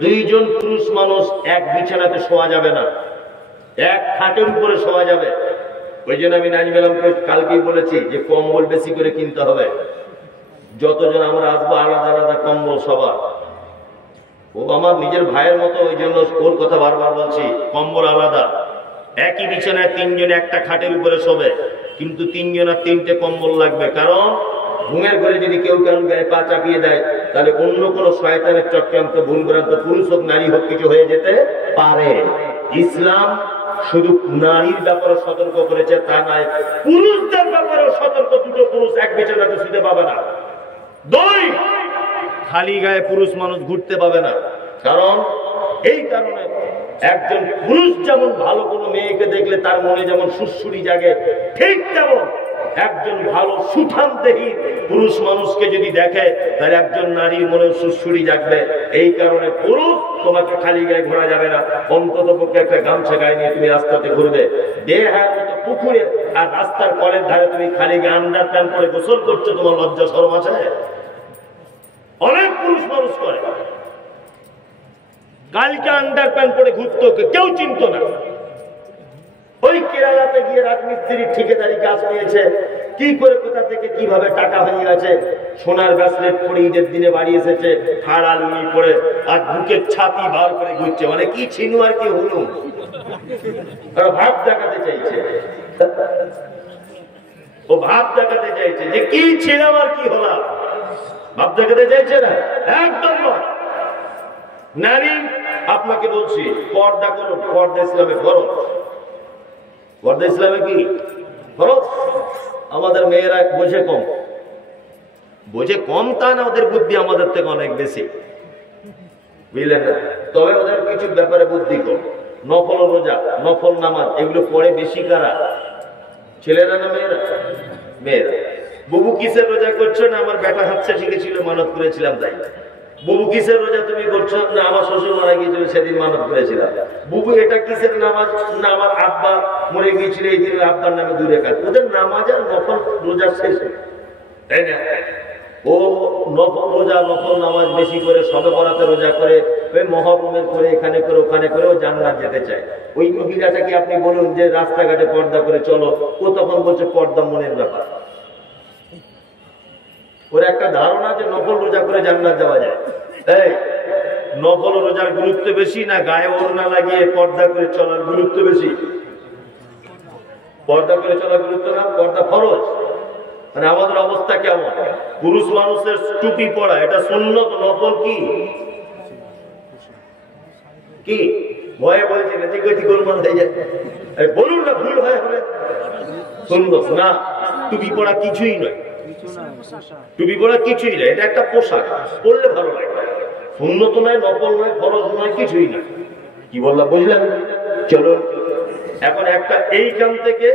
দুইজন পুরুষ মানুষ এক বিছানাতে শোয়া যাবে না, এক খাটের উপরে শোয়া যাবে। ওই জন্য আমি নাজিম আলমকে কালকেই বলেছি যে কম্বল বেশি করে কিনতে হবে। যতজন আমরা আসবো আলাদা আলাদা কম্বল সবার। ও আমার নিজের ভাইয়ের মতো, ওই জন্য ওর কথা বারবার বলছি, কম্বল আলাদা। একই বিছানায় তিনজনে একটা খাটের উপরে শোবে, কিন্তু তিনজনের তিনটে কম্বল লাগবে। কারণ ঘুমের ঘরে যদি কেউ কারোর গায়ে পা চাপিয়ে দেয়, তাহলে অন্য কোনো শয়তানের চক্রান্ত ভুলভ্রান্ত পুরুষ হোক নারী হোক কিছু হয়ে যেতে পারে। ইসলাম শুধু নারীর ব্যাপারে সতর্ক করেছে তা নয়, পুরুষদের ব্যাপারেও সতর্ক। দুটো পুরুষ এক বিছানাতে শুতে পাবে না। দুই, খালি গায়ে পুরুষ মানুষ ঘুরতে পাবে না। কারণ এই কারণে একজন পুরুষ যেমন ভালো কোনো মেয়েকে দেখলে তার মনে যেমন সুরসুরি জাগে, ঠিক তেমন একজন ভালো সুঠামদেহী পুরুষ মানুষকে যদি দেখে তাহলে একজন নারীর মনে সুরসুরি জাগবে। এই কারণে পুরুষ তোমাকে খালি গায়ে ঘোরা যাবে না, অন্তত পক্ষে একটা গামছা গায়ে নিয়ে তুমি রাস্তাতে ঘুরবে। দেহার মতো পুকুরে আর রাস্তার কলের ধারে তুমি খালি গায়ে আন্ডার প্যান্ট পরে গোসল করছো, তোমার লজ্জা শরম আছে? অনেক পুরুষ মানুষ করে। কালকে আন্ডার প্যান্ট পরে ঘুরতো, কেউ চিনত না। ওই কেরালাতে গিয়ে রাজমিস্ত্রির ঠিকাদারি কাজ পেয়েছে, কি করে কোথা থেকে কিভাবে টাকা হয়ে গেছে। সোনার ব্রেসলেট পরে ঈদের দিনে বাড়ি এসেছে, হাড়া লুঙ্গি পরে, আর বুকের ছাতি বার করে ঘুরছে। মানে কি ছিনু আর কি হলো, ভাব দেখাতে চাইছে। ও ভাব দেখাতে চাইছে যে কি ছিলাম আর কি হলাম, ভাব দেখাতে চাইছে না, একদম নয়। নারী আপনাকে বলছি পর্দা করুন, পর্দা ইসলামে ফরজ। পর্দা ইসলামে কি ফরজ? আমাদের মেয়েরা বোঝে কম, বোঝে কম তা না, ওদের বুদ্ধি আমাদের থেকে অনেক বেশি, বুঝলেন না? তবে ওদের কিছু ব্যাপারে বুদ্ধি কম। নফল রোজা, নফল নামাজ এগুলো পড়ে বেশি কারা? ছেলেরা না মেয়েরা? মেয়েরা। বুবু কিসের রোজা করছো? না আমার বেটা হাতছে শিখেছিল, মানত করেছিলাম তাই। বুবু কিসের রোজা তুমি করছো? না আমার শ্বশুর মারা গিয়েছিল সেদিন মানত করেছিলাম। বুবু এটা কিসের নামাজ? না আমার আব্বা মরে গিয়েছিল এই দিন, আব্বার নামে 2 রাকাত। ওদের নামাজ আর নফল রোজা শেষ, তাই না? ও নফল রোজা নফল নামাজ বেশি করে, সবে বরাতে রোজা করে, ওই মহরমের করে, এখানে করে ওখানে করে ও জান্নাত যেতে চায়। ওই মহিলাটাকে আপনি বলুন যে রাস্তাঘাটে পর্দা করে চলো, ও তখন বলছে পর্দা মনের ব্যাপার। ওর একটা ধারণা যে নফল রোজা করে জান্নাত যাওয়া যায়। এই নফল রোজার গুরুত্ব বেশি না গায়ে ওড়না লাগিয়ে পর্দা করে চলার গুরুত্ব বেশি? পর্দা করে চলার গুরুত্ব না, পর্দা ফরজ। মানে আমাদের অবস্থা কেমন? পুরুষ মানুষের টুপি পরা এটা সুন্নত, নফল কি কি ভয়ে বলছে না যে গতি গোলমাল হয়ে যায়। বলুন না ভুল হয় হবে, সুন্নত না। টুপি পরা কিছুই নয়, টুপি পরা কিছুই নয়, এটা একটা পোশাক, পরলে ভালো লাগে। সুন্নত নয়, নফল নয়, ফরজ নয়, কিছুই না। কি বললাম বুঝলেন? চলো এখন একটা এইখান থেকে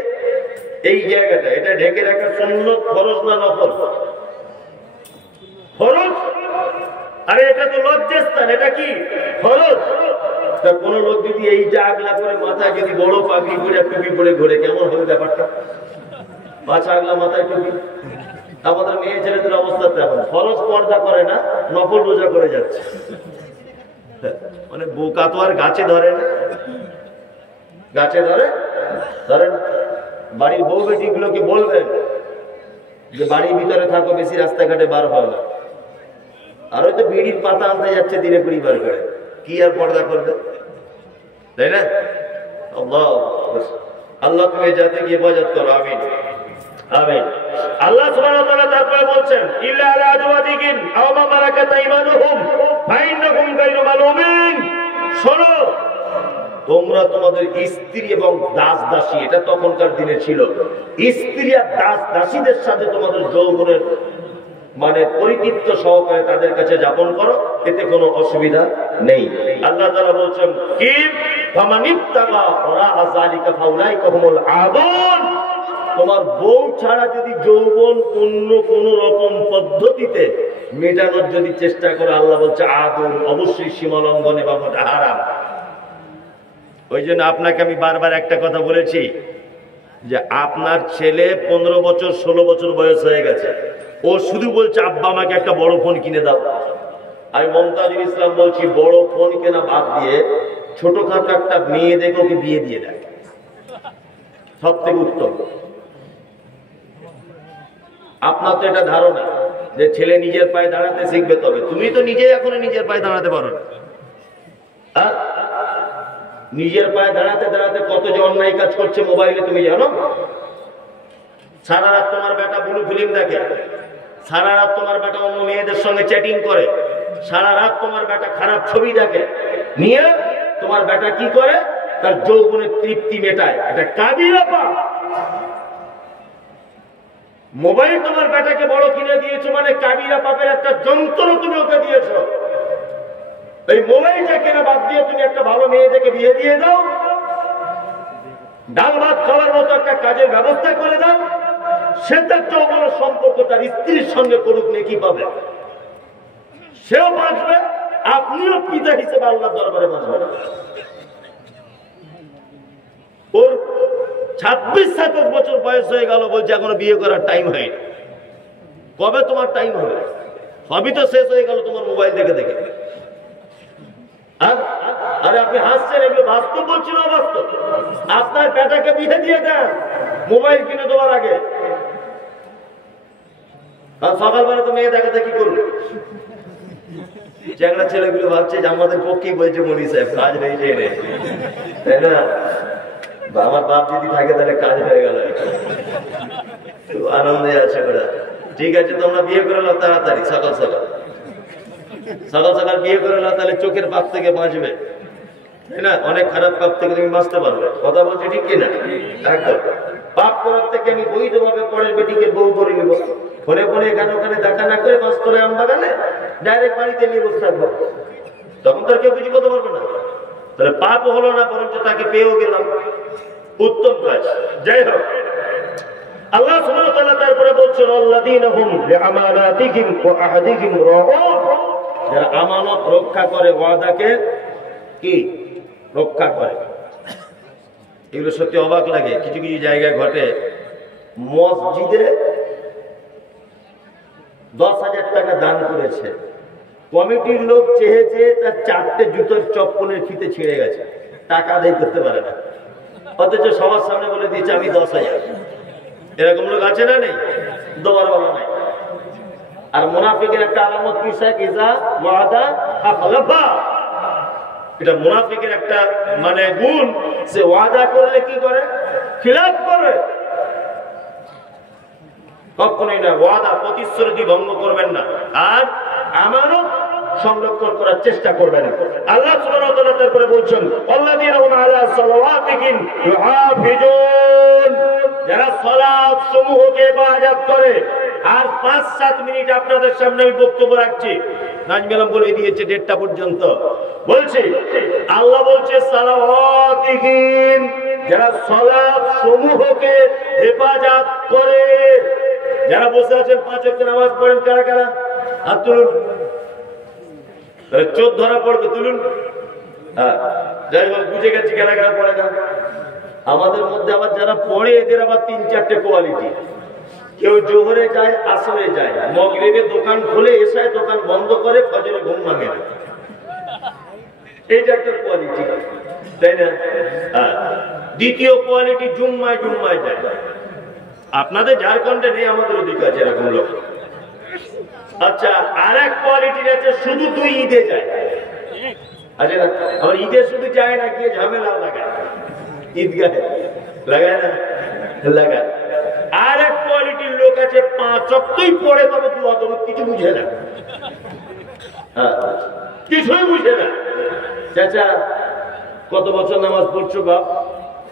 এই জায়গাটা, এটা ঢেকে রাখা সুন্নত, ফরজ না নফল? ফরজ। আরে এটা তো লজ্জাস্থান, এটা কি ফরজ? তা কোন লোক যদি এইটা আগলা করে মাথায় যদি বড় পাগড়ি করে টুপি পরে ঘুরে, কেমন হবে ব্যাপারটা? মাথা আগলা মাথায় টুপি। আমাদের মেয়ে ছেলেদের অবস্থা তেমন, ফরজ পর্দা করে না, নফল রোজা করে যাচ্ছে। মানে বোকা তো আর গাছে ধরে না, গাছে ধরে ধরেন। বাড়ির বউ বেটি গুলোকে বলবেন যে বাড়ির ভিতরে থাকো, বেশি রাস্তাঘাটে বার হয় না। আর ওই তো বিড়ির পাতা আনতে যাচ্ছে দিনে 20 বার করে, কি আর পর্দা করবে, তাই না? আল্লাহ তুমি যাতে গিয়ে হেফাজত করো, আমিন আমিন। আল্লাহ সুবহানাহু ওয়া তাআলা তারপরে বলছেন ইল্লা আলা আজওয়াজিহিম আও মা মালাকাত আইমানুহুম ফাইন্নাহুম গায়রু মালুমিন। শোনো, তোমরা তোমাদের স্ত্রী এবং দাস দাসী, এটা তখনকার দিনে ছিল, স্ত্রী আর দাস দাসীদের সাথে তোমাদের যৌবনের মানে পরিতৃপ্ত সহকারে তাদের কাছে যাপন করো, এতে কোনো অসুবিধা নেই। আল্লাহ তাআলা বলছেন কি ফামানিত্তাকা ওরা আযালিকা ফাউলাইকা হুমুল আদুন। তোমার বউ ছাড়া যদি যৌবন অন্য কোন রকম পদ্ধতিতে মেটানোর যদি চেষ্টা করে, আল্লাহ বলছে আদুন, অবশ্যই সীমা লঙ্ঘন এবং ওটা হারাম। ওই জন্য আপনাকে আমি বারবার একটা কথা বলেছি যে আপনার ছেলে 15 বছর 16 বছর বয়স হয়ে গেছে, ও শুধু বলছে আব্বা আমাকে একটা বড় ফোন কিনে দাও। আমি মমতাজুল ইসলাম বলছি, বড় ফোন কেনা বাদ দিয়ে ছোটখাটো একটা মেয়ে দেখে ওকে বিয়ে দিয়ে দেয়, সব থেকে উত্তম। আপনার তো এটা ধারণা যে ছেলে নিজের পায়ে দাঁড়াতে শিখবে, তবে তুমি তো নিজেই এখনো নিজের পায়ে দাঁড়াতে পারো না। নিজের পায়ে দাঁড়াতে দাঁড়াতে কত যে অন্যায় কাজ করছে মোবাইলে তুমি জানো? সারা রাত তোমার বেটা ব্লু ফিল্ম দেখে, সারা রাত তোমার বেটা অন্য মেয়েদের সঙ্গে চ্যাটিং করে, সারা রাত তোমার বেটা খারাপ ছবি দেখে, নিয়ে তোমার বেটা কি করে? তার যৌবনের তৃপ্তি মেটায়। এটা কাবিরা পাপ। মোবাইল তোমার বেটাকে বড় কিনে দিয়েছো মানে কাবিরা পাপের একটা যন্ত্র তুমি ওকে দিয়েছো। এই মোবাইলটা কেনা বাদ দিয়ে তুমি একটা ভালো মেয়ে থেকে বিয়ে দিয়ে দাও, ডাল ভাত খাওয়ার মতো একটা কাজের ব্যবস্থা করে দাও, সে তার যৌবনের সম্পর্ক তার স্ত্রীর সঙ্গে করুক, নেকি পাবে, সেও বাঁচবে, আপনিও পিতা হিসেবে আল্লাহর দরবারে বাঁচবেন। ওর 26-27 বছর বয়স হয়ে গেল, বলছে এখনো বিয়ে করার টাইম হয়নি। কবে তোমার টাইম হবে? সবই তো শেষ হয়ে গেল তোমার মোবাইল দেখে দেখে। আরে আপনি হাসছেন, এগুলো বাস্তব বলছি না অবাস্তব? আপনার বেটাকে বিয়ে দিয়ে দেন মোবাইল কিনে দেওয়ার আগে। সকালবেলা তো মেয়ে দেখাতে কি করবে? চ্যাংড়া ছেলেগুলো ভাবছে যে আমাদের পক্ষেই বলছে মনি সাহেব, কাজ হয়েছে এনে, তাই না? আমার বাপ যদি থাকে তাহলে কাজ হয়ে গেল, আনন্দে আছে ওরা। ঠিক আছে, তোমরা বিয়ে করে নাও তাড়াতাড়ি, সকাল সকাল সকাল সকাল বিয়ে করে নাও, তাহলে চোখের পাপ থেকে বাঁচবে, তাই না? অনেক খারাপ পাপ থেকে তুমি বাঁচতে পারবে। কথা বলছি ঠিক কিনা? একদম। পাপ করার থেকে আমি বৈধভাবে পরের বেটিকে বউ করে নিব, ফোনে ফোনে এখানে ওখানে দেখা না করে বাস করে আম বাগানে ডাইরেক্ট বাড়িতে নিয়ে বসে থাকবো, তখন তো আর কেউ কিছু করতে পারবে না। তাহলে পাপ হলো না, বরঞ্চ তাকে পেয়েও গেলাম, উত্তম কাজ। যাই হোক, আল্লাহ সুবহানাহু ওয়া তাআলা তারপরে বলছেন আল্লাযীনা হুম লিআমানাতিহিম ওয়া আহদিহিম রাউন, যারা আমানত রক্ষা করে, ওয়াদাকে কি রক্ষা করে। এগুলো সত্যি অবাক লাগে, কিছু কিছু জায়গায় ঘটে। মসজিদে 10,000 টাকা দান করেছে, কমিটির লোক চেয়ে চেয়ে তার 4টে জুতোর চপ্পলের ফিতে ছিঁড়ে গেছে, টাকা আদায় করতে পারে না, অথচ সবার সামনে বলে দিয়েছে আমি 10,000। এরকম লোক আছে না? নেই? দেওয়ার বলা নাই। আর মুনাফিকের একটা আলামত কি? ইজা ওয়াদা আখলাফা। এটা মুনাফিকের একটা মানে গুণ, সে ওয়াদা করলে কি করে? খিলাফ করে। কখনোই না, ওয়াদা প্রতিশ্রুতি ভঙ্গ করবেন না, আর আমানত সংরক্ষণ করার চেষ্টা করবেন। আল্লাহ সুবহানাহু ওয়া তাআলা তারপরে বলছেন আল্লাযীনা হুম আলা সালাওয়াতিহিম ইউহাফিজুন, যারা সালাত সমূহকে ইবাদত করে। আর 5-7 মিনিট আপনাদের সামনে আমি বক্তব্য রাখছি, নাজমেলাম বলে দিয়েছে 1:30 পর্যন্ত। বলছি আল্লাহ বলছে সালাওয়াতিহিম, যারা সালাত সমূহকে হেফাজত করে। যারা বসে আছেন 5 ওয়াক্ত নামাজ পড়েন, কারা কারা হাত তুলুন, চোখ ধরা পড়বে, তুলুন। হ্যাঁ, যাই হোক, বুঝে গেছি কারা কারা পড়ে না। আমাদের মধ্যে আবার যারা পড়ে, এদের আবার 3-4টে কোয়ালিটি। কেউ জোহরে যায়, আসরে যায়, মাগরিবে দোকান খুলে, এশায় দোকান বন্ধ করে, ফজরে ঘুম ভাঙে না। এইটা একটা কোয়ালিটি, তাই না? দ্বিতীয় কোয়ালিটি জুম্মায় জুম্মায় যায়। আপনাদের ঝাড়খণ্ডে নেই, আমাদের ওদিকে আছে এরকম লোক। আচ্ছা, আর এক কোয়ালিটির আছে শুধু 2 ঈদে যায়। আচ্ছা, আমার ঈদে শুধু যায় না, গিয়ে ঝামেলা লাগায়, ঈদগাহে লাগায় না, লাগায়। আর এক কোয়ালিটির লোক আছে 5 ওয়াক্তই পড়ে, তবে দোয়া দরুদ কিছু বুঝে না, কিছুই বুঝে না। চাচা কত বছর নামাজ পড়ছো বাপ?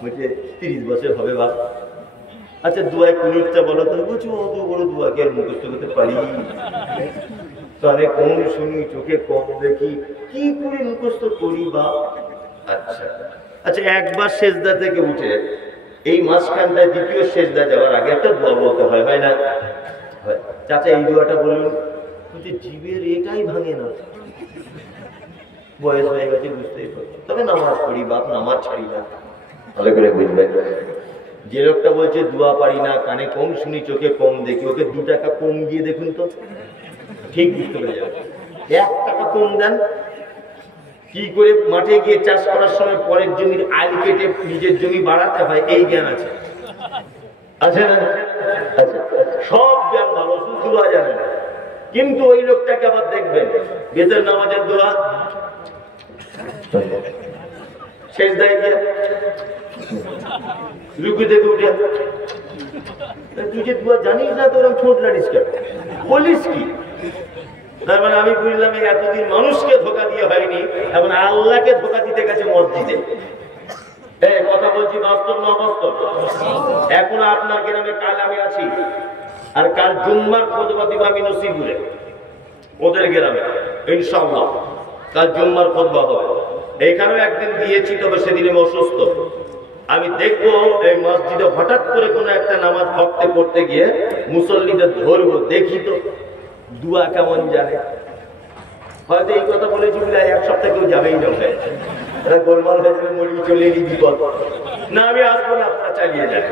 বলছে 30 বছর হবে বাপ। আচ্ছা, দোয়ায় কুনুতটা বলো তো। বলছো অত বড় দোয়া কি আর মুখস্থ করতে পারি? কানে কম শুনি, চোখে কম দেখি, কি করে মুখস্থ করি বাপ? আচ্ছা আচ্ছা, একবার সেজদা থেকে উঠে এই মাঝখানটায় দ্বিতীয় সেজদা যাওয়ার আগে একটা দোয়া বলতে হয়, হয় না? চাচা এই দোয়াটা বলুন। বলছে জীবের এটাই ভাঙে না, বয়স হয়ে গেছে বুঝতেই পারছি, তবে নামাজ পড়ি বাপ, নামাজ ছাড়ি না। ভালো করে বুঝবেন, যে লোকটা বলছে দোয়া পারি না, কানে কম শুনি, চোখে কম দেখি, ওকে 2 টাকা কম দিয়ে দেখুন তো, ঠিক বুঝতে পেরে যাবে। 1 টাকা কম দেন, কি করে মাঠে গিয়ে চাষ করার সময় পরের জমির আল কেটে নিজের জমি বাড়াতে হয়, এই জ্ঞান আছে আছে না? আচ্ছা, সব জ্ঞান ভালো, শুধু দোয়া জানে না। কিন্তু ওই লোকটাকে আবার দেখবেন বেতের নামাজের দোয়া শেষ দেয় গিয়ে রুকু দেখে উঠে, তুই যে দোয়া জানিস না তো ওরকম ছোট লাড়িস কেন, বলিস কি? তার মানে আমি বুঝলাম এতদিন মানুষকে ধোকা দিয়ে হয়নি, এখন আল্লাহকে ধোকা দিতে গেছে মসজিদে। কথা বলছি বাস্তব না বাস্তব? এখন আপনার গ্রামে কাল আমি আছি, আর কাল জুম্মার খুতবা দিব আমি নসিবপুরে, ওদের গ্রামে ইনশাআল্লাহ কাল জুম্মার খুতবা হবে। এখানেও একদিন দিয়েছি, তবে সেদিন আমি অসুস্থ। আমি দেখবো এই মসজিদে হঠাৎ করে কোনো একটা নামাজ পড়তে গিয়ে মুসল্লিদের ধরবো, দেখি তো দুয়া কেমন জানে। হয়তো এই কথা বলেছি বলে 1 সপ্তাহ কেউ যাবেই না, এরা গোলমাল হয়ে যাবে, মরি চলে গিয়ে বিপদ না। আমি আসবো না, আপনারা চালিয়ে যান।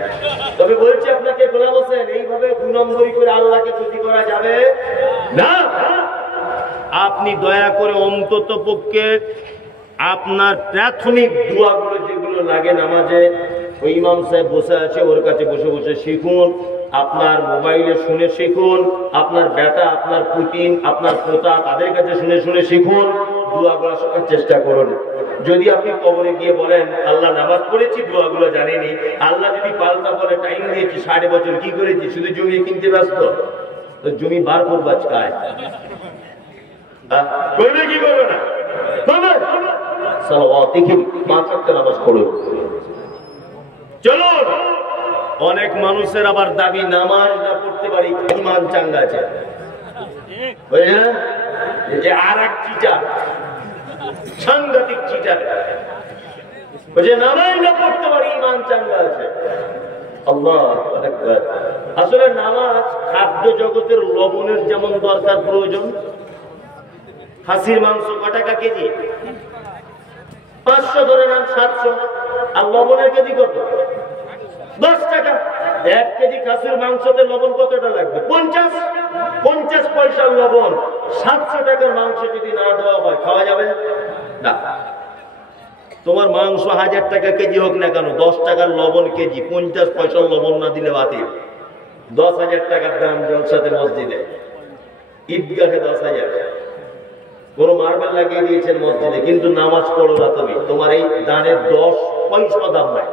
তবে বলছি আপনাকে গোলাম হোসেন, এইভাবে 2 নম্বরই করে আল্লাহকে খুশি করা যাবে না। আপনি দয়া করে অন্তত পক্ষে আপনার প্রাথমিক দোয়াগুলো যেগুলো লাগে নামাজে, ওই ইমাম সাহেব বসে আছে ওর কাছে বসে বসে শিখুন, আপনার মোবাইলে শুনে শিখুন, আপনার বেটা, আপনার পুতিন, আপনার পোতা, তাদের কাছে শুনে শুনে শিখুন, দোয়াগুলো শোনার চেষ্টা করুন। যদি আপনি কবরে গিয়ে বলেন আল্লাহ নামাজ পড়েছি, দোয়াগুলো জানেনি, আল্লাহ যদি পাল্টা বলে টাইম দিয়েছি 60 বছর কি করেছি, শুধু জমি কিনতে ব্যস্ত, তো জমি বার করবো আজকায় করবে কি করবে না? চলো, অনেক মানুষের আবার দাবি নামাজ না পড়তে পারি ইমান চাঙ্গা আছে, আর এক চিটার, সাংঘাতিক চিটার, নামাজ না পড়তে পারি ইমান চাঙ্গা আছে। আল্লাহু আকবার। আসলে নামাজ খাদ্য জগতের লবণের যেমন দরকার প্রয়োজন, খাসির মাংস কত টাকা কেজি? 500 ধরে নেন, 700। আর লবণের কেজি কত? 10 টাকা। 1 কেজি খাসির মাংসতে লবণ কতটা লাগবে? 50 পয়সার লবণ। 700 টাকার মাংস যদি না দেওয়া হয় খাওয়া যাবে না। তোমার মাংস 1000 টাকা কেজি হোক না কেন, 10 টাকার লবণ কেজি, 50 পয়সার লবণ না দিলে বাতিল। 10,000 টাকার দাম জলসাতে মসজিদে, ঈদগাহে 10,000। কোন মার্বেল লাগিয়ে দিয়েছেন মসজিদে, কিন্তু নামাজ পড়ো না তুমি, তোমার এই দানের 10 পয়সা দাম নাই,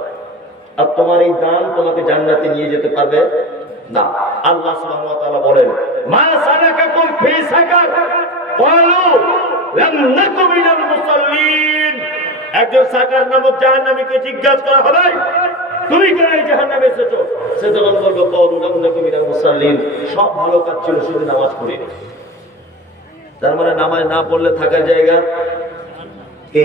আর তোমার এই দান তোমাকে জান্নাতে নিয়ে যেতে পারবে না। আল্লাহ সুবহানাহু ওয়া তাআলা বলেন, মা সালাকাকুম ফি সাকার ক্বালু লাম নাকু মিনাল মুসাল্লিন। একজন সাকার নামক জাহান্নামীকে জিজ্ঞাসা করা হবে, তুমি কেন এই জাহান্নামে এসেছো? সে তখন বলবে ক্বালু লাম নাকু মিনাল মুসাল্লিন, সব ভালো কাজ ছিল, শুধু নামাজ পড়িনি। তার মানে নামাজ না পড়লে থাকার জায়গা কে?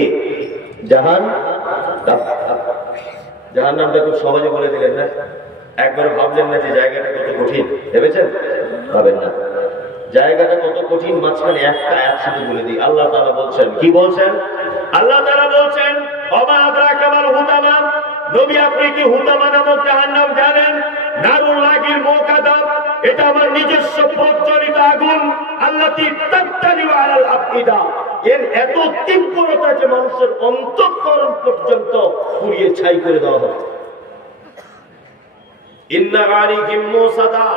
জাহান্নামটা খুব সহজে বলে দিলেন না, একবার ভাবলেন না যে জায়গাটা কত কঠিন? ভেবেছেন? ভাবেন না, জায়গাটা কত কঠিন। মাঝখানে একটা আয়াত শুধু বলে দিই, আল্লাহ তাআলা বলছেন, কি বলছেন? আল্লাহ তাআলা বলছেন, ওমা আদরাকা মাল হুতামা, নবী আপনি কি হুতামা নামক জাহান্নাম জানেন? নারুল্লাহিল মুকাদ্দাম, এটা আমার নিজস্ব প্রজ্বলিত আগুন, আল্লাতী তাত্তালিউ আলাল আফইদা, এর এত তীব্রতা যে মানুষের অন্তঃকরণ পর্যন্ত পুড়িয়ে ছাই করে দেওয়া হবে। ইন্না আলাইহিম মুসাদা,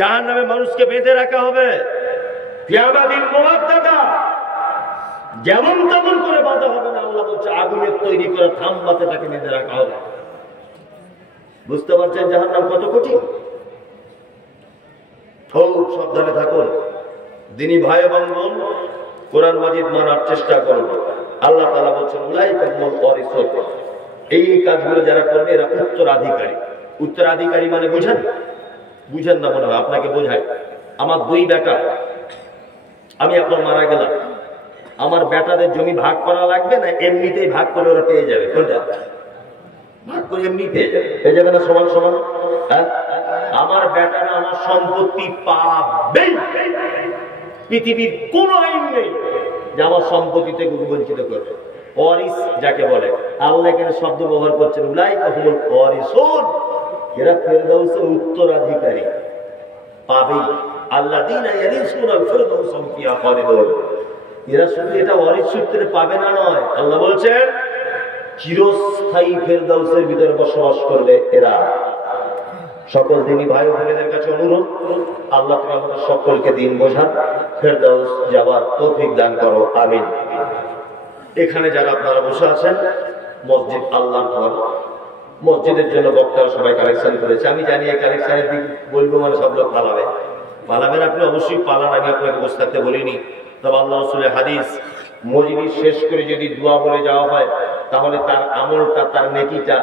জাহান্নামে মানুষকে বেঁধে রাখা হবে। ফিয়াবাদিল মুওয়াদ্দাদা, যেমন তেমন করে বাঁধা হবে না, আল্লাহ বলছে আগুনের তৈরি করা থাম্বাতে তাকে বেঁধে রাখা হবে। বুঝতে পারছেন জাহান্নাম কত কঠিন? খুব সাবধানে থাকুন, দিনী ভাই এবং বোন, কোরআন মাজিদ মানার চেষ্টা করুন। আল্লাহ তাআলা বলছেন, উলাইকা হুমুল ওয়ারিসুন, এই কাজগুলো যারা করবে এরা উত্তরাধিকারী। উত্তরাধিকারী মানে বুঝেন না মনে হয়, আপনাকে বোঝাই। আমার 2 বেটা, আমি এখন মারা গেলাম, আমার বেটাদের জমি ভাগ করা লাগবে না এমনিতেই ভাগ করে ওরা পেয়ে যাবে? কোনটা? ভাগ করে এমনি পেয়ে যাবে না? সমান সমান। আমার বেটারা আমার সম্পত্তি পাবে। পৃথিবীর কোন আইন নেই যে আমার সম্পত্তি থেকে বঞ্চিত করবে। ওয়ারিস যাকে বলে, আল্লাহ এখানে শব্দ ব্যবহার করছেন, উলাইকা হুমুল ওয়ারিসুন, এরা ফেরদাউসের উত্তরাধিকারী, পাবেই। আল্লাযীনা ইয়ারিসুনাল ফিরদাউস হুম ফিহা খালিদুন। এরা শুধু এটা ওয়ারিস সূত্রে পাবে না নয়, আল্লাহ বলছেন চিরস্থায়ী ফেরদাউসের ভিতরে বসবাস করবে এরা। সকল দিনী ভাই ও বোনেদের কাছে অনুরোধ, আল্লাহ তুমি আমাদের সকলকে দিন বোঝান, ফেরদাউস যাওয়ার তৌফিক দান করো, আমিন। এখানে যারা আপনারা বসে আছেন, মসজিদ আল্লাহর ঘর, মসজিদের জন্য বক্তারা সবাই কালেকশন করেছে। আমি জানি এই কালেকশনের দিক বলবো মানে সব লোক পালাবেন, আপনি অবশ্যই পালান, আমি আপনাকে বসে থাকতে বলিনি। তবে আল্লাহ রাসূলের হাদিস, মজলিস শেষ করে যদি দোয়া বলে যাওয়া হয় তাহলে তার আমলটা, তার নেকিটা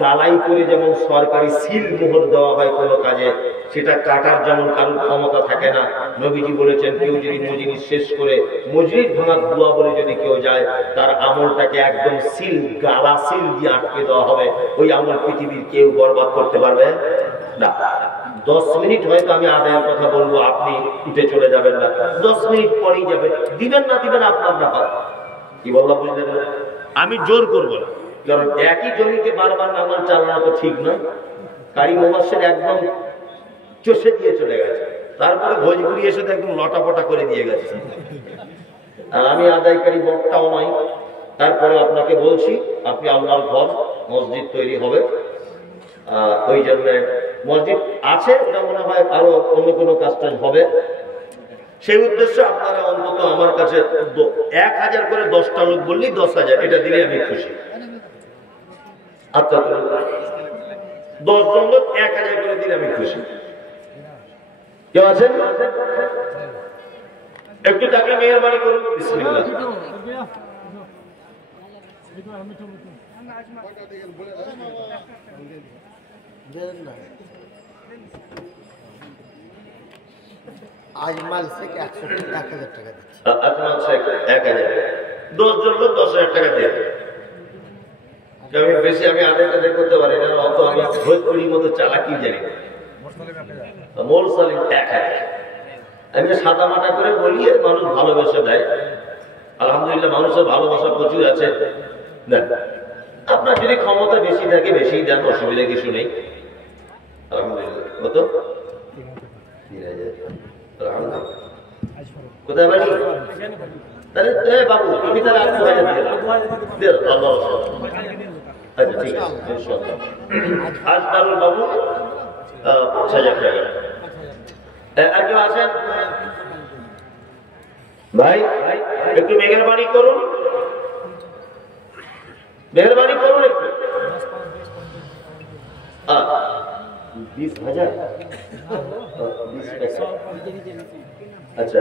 গালাই করে যেমন সরকারি সিল মোহর দেওয়া হয় কোনো কাজে, সেটা কাটার যেমন কারোর ক্ষমতা থাকে না। নবীজি বলেছেন কেউ যদি মজলিস শেষ করে মজলিস ভাঙার দোয়া বলে যদি কেউ যায়, তার আমলটাকে একদম সিল, গালা সিল দিয়ে আটকে দেওয়া হবে। ওই আমল পৃথিবীর কেউ বরবাদ করতে পারবে না। 10 মিনিট হয়তো আমি আদায়ের কথা বলবো, আপনি উঠে চলে যাবেন না, 10 মিনিট পরেই যাবেন, দিবেন না দিবেন আপনার ব্যাপার। কি বললাম বুঝলেন? আমি জোর করবো না, কারণ একই জমিকে বারবার নামাজ চালানো তো ঠিক নয়। কারি মোবাসের একদম চষে দিয়ে চলে গেছে, তারপরে ভোজপুরি এসে তো একদম লটাপটা করে দিয়ে গেছে। আর আমি আদায়কারী বক্তাও নয়, তারপরে আপনাকে বলছি আপনি আল্লাহর ঘর, মসজিদ তৈরি হবে, ওই জন্য মসজিদ আছে, ওটা মনে হয় আরো অন্য কোনো কাজটা হবে, সেই উদ্দেশ্যে আপনারা অন্তত আমার কাছে 1000 করে 10টা লোক বললেই 10,000, এটা দিলে আমি খুশি। আচ্ছা 10 জন লোক 1000 করে দিলে আমি খুশি। কেউ আছেন? একটু তাকে মেহরবানি করুন। বিসমিল্লাহ। আজমাল শেখ 1,000 টাকা দিচ্ছে। আজমাল শেখ 1000, 10 জন লোক 10,000 টাকা দিয়ে। বেশি আমি আদায়টা করতে পারি না, অত আমি ভোজপুরির মতো চালাকি জানি না। মোল সালিম 1000, আমি সাদা মাটা করে বলি, মানুষ ভালোবেসে দেয়। আলহামদুলিল্লাহ মানুষের ভালোবাসা প্রচুর আছে। আপনার যদি ক্ষমতা বেশি থাকে বেশি দেন, অসুবিধা কিছু নেই। আলহামদুলিল্লাহ। কত? 3000। কোথায় বাড়ি? তাহলে বাবু তুমি তাহলে 2000 দিয়ে দাও। আচ্ছা ঠিক আছে, আজ তাহলে বাবু 5000 টাকা। আর কেউ আছেন? ভাই একটু মেহরবানি করুন, মেহরবানি করুন একটু। 20,000, 20 আচ্ছা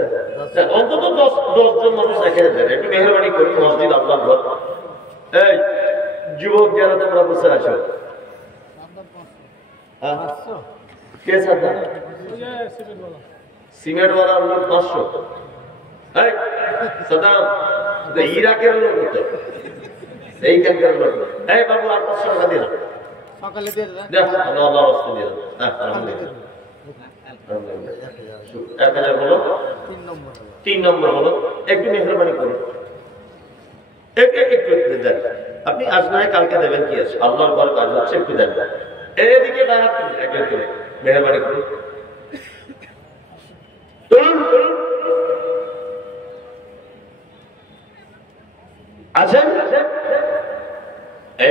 অন্তত 10 জন মানুষ 1000 দেন, একটু মেহরবানি করুন। মসজিদ আল্লাহর ঘর। এই যুবক যারা তোমরা বসে আছো, কে সাদা সিমেন্ট ওয়ালা লোক 500, সাদাম ইরাকের লোক হতো, এইখানকার লোক। এই বাবু আর 500 টাকা দিয়ে দাও, সকালে দিয়ে দেন। আল্লাহ রাস্তা দিয়ে দাও। আলহামদুলিল্লাহ 1000 বলো, 3 নম্বর বলো, একটু মেহরবানি করুন, একটু দেন। আপনি আজ নয় কালকে দেবেন, কি আছে, আল্লাহর ঘর কাজ হচ্ছে, একটু দেন। এদিকে একটু মেহরবানি করুন। আছেন?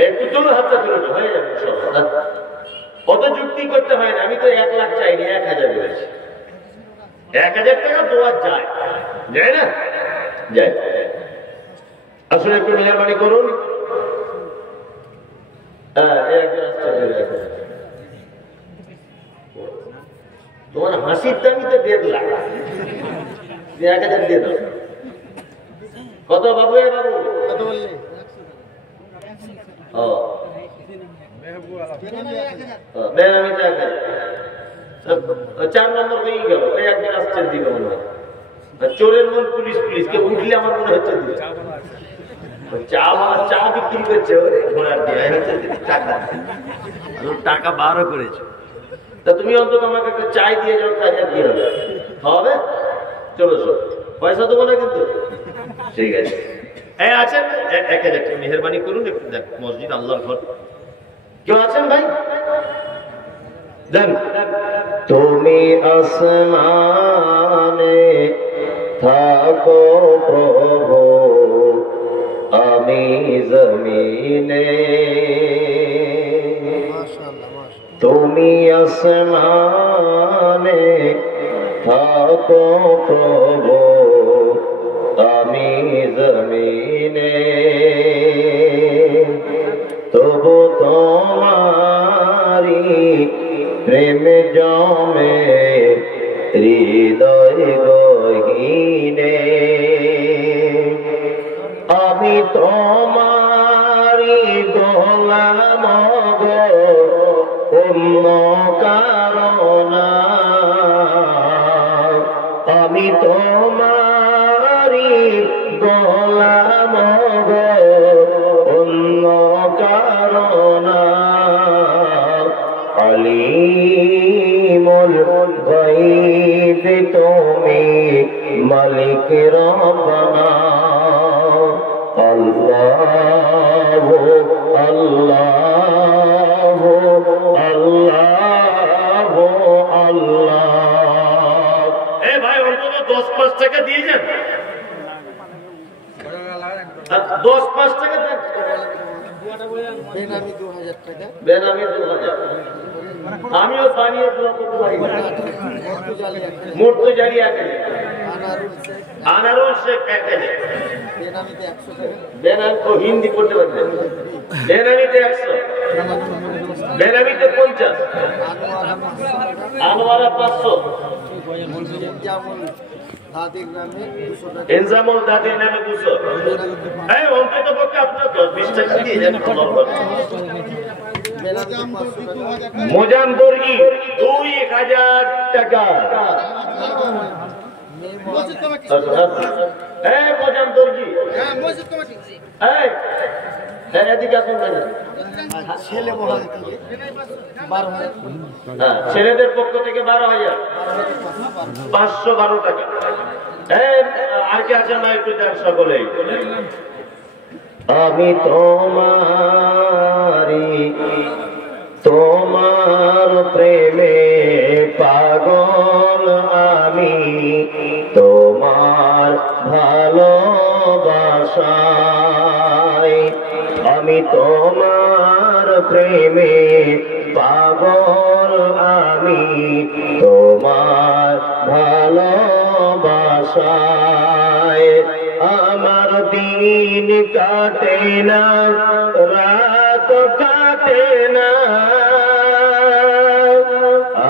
একটু তুলো, হাতটা তুলো, হয়ে যাবে সব। কত যুক্তি করতে হয় না, আমি তো 1 লাখ চাইনি, 1000 বলেছি। 1000 টাকা দেওয়া যায়, যায় না? যায়। আসলে একটু মেহরবানি করুন। তোমার হাসির দামই তো 1.5 লাখ, 1000 দিয়ে দাও। কত বাবু? বাবু কত বললে? বেনামি 4 নম্বর হয়ে গেল। একদিন আসছেন দিবে মনে হয়। চোরের মন পুলিশ, পুলিশকে উঠলে আমার মনে হচ্ছে চা বিক্রি করছে, টাকা 12 করেছে। তা তুমি অন্তত আমাকে একটা চাই দিয়ে যাও, তাই আর কি হবে? হবে? চলো পয়সা দেবো না কিন্তু। ঠিক আছে, আছেন? 1000 টাকা মেহরবানি করুন, একটু দেন। মসজিদ আল্লাহর ঘর। কেউ আছেন ভাই? দেন। তুমি আসমানে থাকো প্রভু, আমি জমিনে। মাশাআল্লাহ মাশাআল্লাহ। তুমি আসমানে থাকো প্রভু, আমি জমিনে। তবু তোমারি প্রেম জমে হৃদয় গহীনে। আমি তোমারি গোলাম গো, অন্য কারো না। আমি তোমারি গোলাম গো, অন্য কারো না। আলিমুল গায়ব তুমি, মালিক রব্বানা। আল্লাহু আল্লাহু আল্লাহু আল্লাহ। এ ভাই অন্তত 10-5 টাকা দিয়ে যান, 10-5 টাকা দেন। বেনামি 2000 টাকা। বেনামি 2000। আমিও বানিয়ে দোয়া করতে পারি না। মুর্তজালি 1000। আনারুল শেখ 1000। বেনামিতে 100 টাকা। বেনামি ও হিন্দি পড়তে পারবে। বেনামিতে 100, বেনামিতে 50, আনোয়ারা 500, এনজামুল দাদির নামে 200। এই অন্তত পক্ষে আপনার 10-20 টাকা দিয়ে যান। মোজাম দর্গি 2000 টাকা। এই মোজাম দর্গি, এই এদিকে আসুন না। ছেলে মহান থেকে 12,000। হ্যাঁ, ছেলেদের পক্ষ থেকে 12,000, 512 টাকা। এই আর কি আছে না একটু দেন সকলেই। আমি তোমার প্রেমে পাগল, আমি তোমার ভালোবাসায়। আমি তোমার প্রেমে পাগল, আমি তোমার ভালোবাসায়। আমার দিন কাটে না, রাত কাটে না।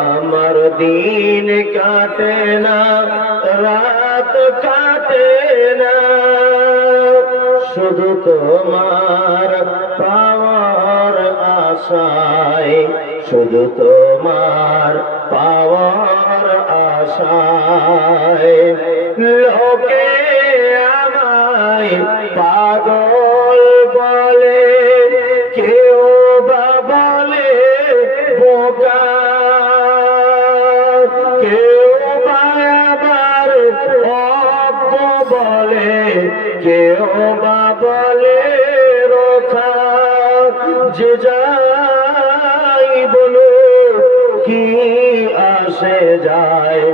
আমার দিন কাটে না, রাত কাটে না। শুধু তোমার পাওয়ার আশায়, শুধু তোমার পাওয়ার আশায়। লোকে আমায় পাগল বলে, কেউ বা বলে বোকা, কেউ বা আবার অজ্ঞ বলে, কেউ বা বলে রোখা। যে যাই বলো কি আসে যায়,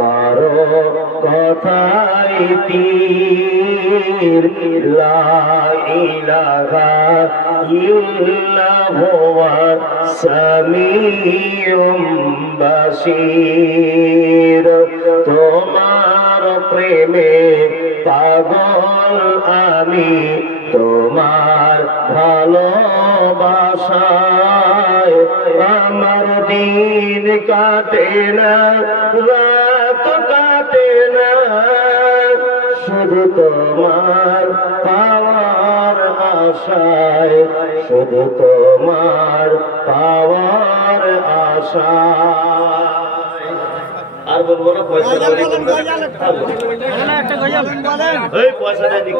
মারো কথাই তীর। লা ইলাহা ইল্লাল্লাহু সামিউম বাসীর। তোমার প্রেমে পাগল আমি, তোমার ভালোবাসায়। আমার দিন কাটে না, রাত কাটে না। শুধু তোমার পাওয়ার আশায়, শুধু তোমার পাওয়ার আশায়। আর বলবো না, পয়সা পয়সাটা দিক।